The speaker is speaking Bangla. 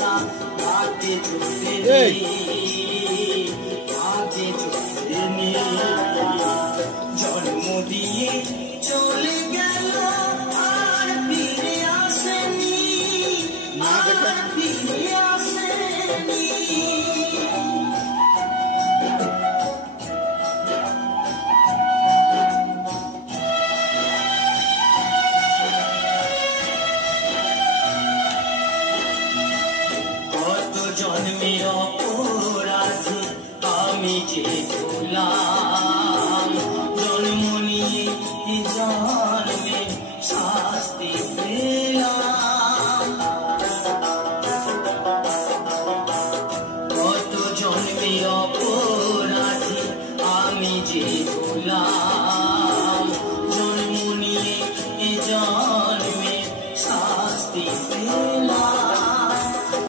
আশা হাতে চলতে জন্ম দিয়ে চলে গেল আর ফিরে আসেনি, আর ফিরে আসেনি। কত জন্মের অপরাধ আমি যে করলাম,